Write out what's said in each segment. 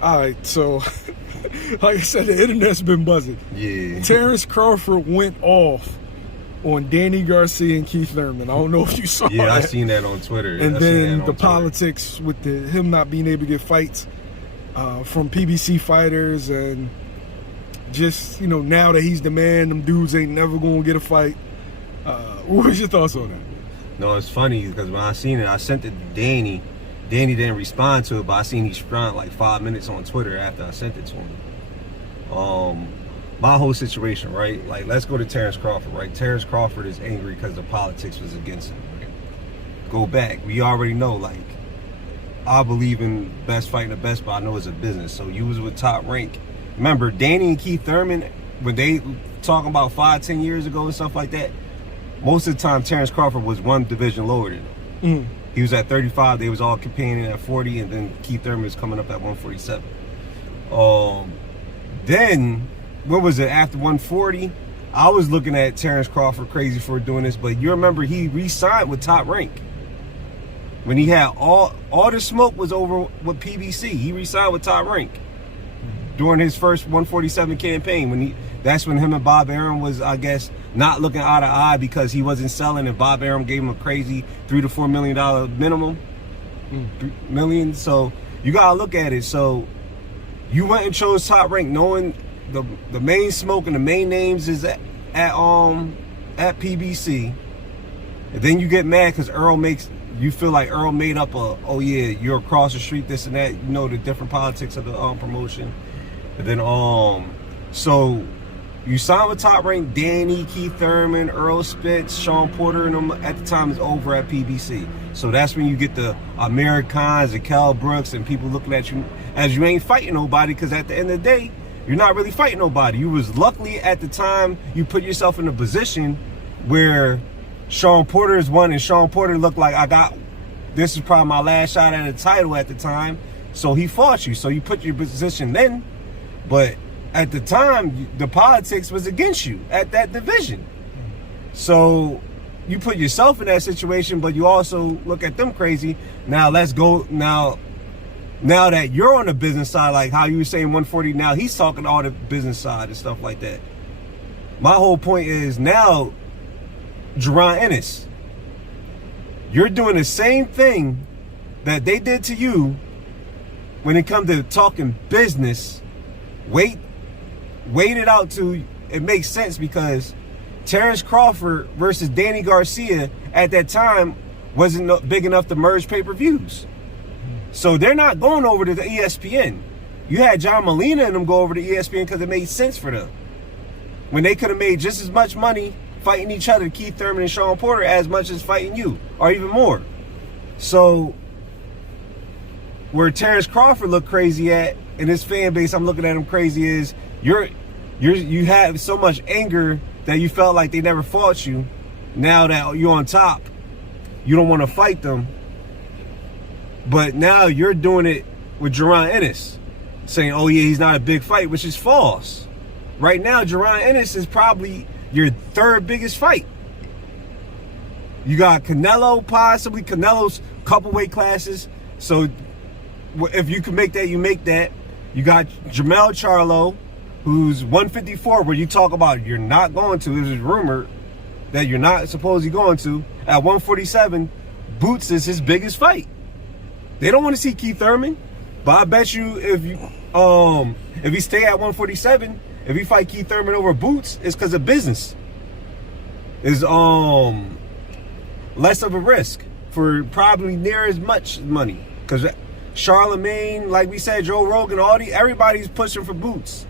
All right, so like I said, the internet's been buzzing. Yeah. Terrence Crawford went off on Danny Garcia and Keith Thurman. I don't know if you saw Yeah, that. I seen that on Twitter. And I then the politics with him not being able to get fights from PBC fighters, and just, now that he's the man, them dudes ain't never going to get a fight. What was your thoughts on that? No, it's funny because when I seen it, I sent it to Danny. Danny didn't respond to it, but I seen he sprung like 5 minutes on Twitter after I sent it to him. My whole situation, right? Like, let's go to Terrence Crawford, right? Terrence Crawford is angry because the politics was against him. Right? Go back. We already know, like, I believe in best fighting the best, but I know it's a business. So you was with Top Rank. Remember, Danny and Keith Thurman, when they talking about 5-10 years ago and stuff like that, most of the time Terrence Crawford was one division lower than him. He was at 35, they was all competing at 40, and then Keith Thurman was coming up at 147. Then, what was it, after 140, I was looking at Terrence Crawford crazy for doing this, but you remember he re-signed with Top Rank. When he had all the smoke was over with PBC, he re-signed with Top Rank during his first 147 campaign. That's when him and Bob Arum was, I guess, not looking eye to eye because he wasn't selling, and Bob Arum gave him a crazy $3 to $4 million minimum. Million. So you gotta look at it. So you went and chose Top Rank knowing the main smoke and the main names is at PBC, and then you get mad because you feel like Earl made up oh yeah, you're across the street, this and that, the different politics of the promotion. And then so you signed with Top Rank. Danny, Keith Thurman, Earl Spence, Sean Porter, and them at the time is over at PBC. So that's when you get the Americans and Cal Brooks and people looking at you as you ain't fighting nobody, because at the end of the day, you're not really fighting nobody. You was luckily at the time you put yourself in a position where Sean Porter is one, and Sean Porter looked like this is probably my last shot at a title at the time. So he fought you. So you put your position then, but at the time, the politics was against you at that division. So you put yourself in that situation, but you also look at them crazy. Now let's go. Now that you're on the business side, like how you were saying 140, now he's talking all the business side and stuff like that. My whole point is now, Jaron Ennis, you're doing the same thing that they did to you when it comes to talking business. Wait it out till it makes sense, because Terrence Crawford versus Danny Garcia at that time wasn't big enough to merge pay-per-views. So they're not going over to the ESPN. You had John Molina and them go over to ESPN because it made sense for them. When they could have made just as much money fighting each other, Keith Thurman and Sean Porter, as much as fighting you, or even more. So where Terrence Crawford looked crazy at, and his fan base, I'm looking at him crazy, is you have so much anger that you felt like they never fought you. Now that you're on top, you don't want to fight them. But now you're doing it with Jaron Ennis, saying, oh yeah, he's not a big fight, which is false. Right now, Jaron Ennis is probably your third biggest fight. You got Canelo, possibly. Canelo's couple weight classes. So if you can make that, you make that. You got Jermell Charlo, who's 154, where you talk about you're not going to. There's a rumor that you're not supposedly going to. At 147, Boots is his biggest fight. They don't want to see Keith Thurman, but I bet you if he stay at 147, if he fight Keith Thurman over Boots, it's because of business. Is less of a risk for probably near as much money, because Charlemagne, like we said, Joe Rogan, everybody's pushing for Boots,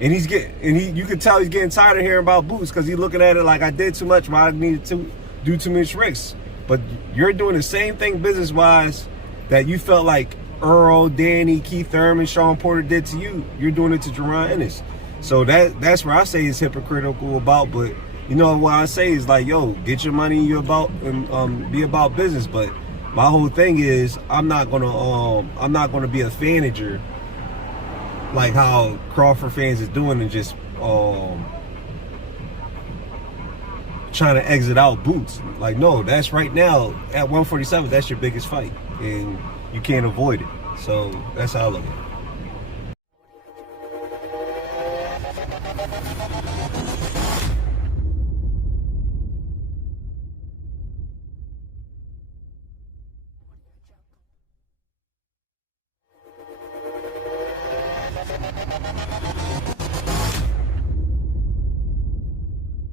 and you can tell he's getting tired of hearing about Boots, because he's looking at it like, I did too much, but I needed to do too much risks. But you're doing the same thing business wise that you felt like Earl, Danny, Keith Thurman, Sean Porter did to you. You're doing it to Jaron Ennis. So that's where I say it's hypocritical about. But what I say is like, yo, get your money and be about business. But my whole thing is I'm not gonna be a fanager like how Crawford fans is doing, and just trying to exit out Boots. Like, no, that's right now at 147, that's your biggest fight, and you can't avoid it. So that's how I look at it.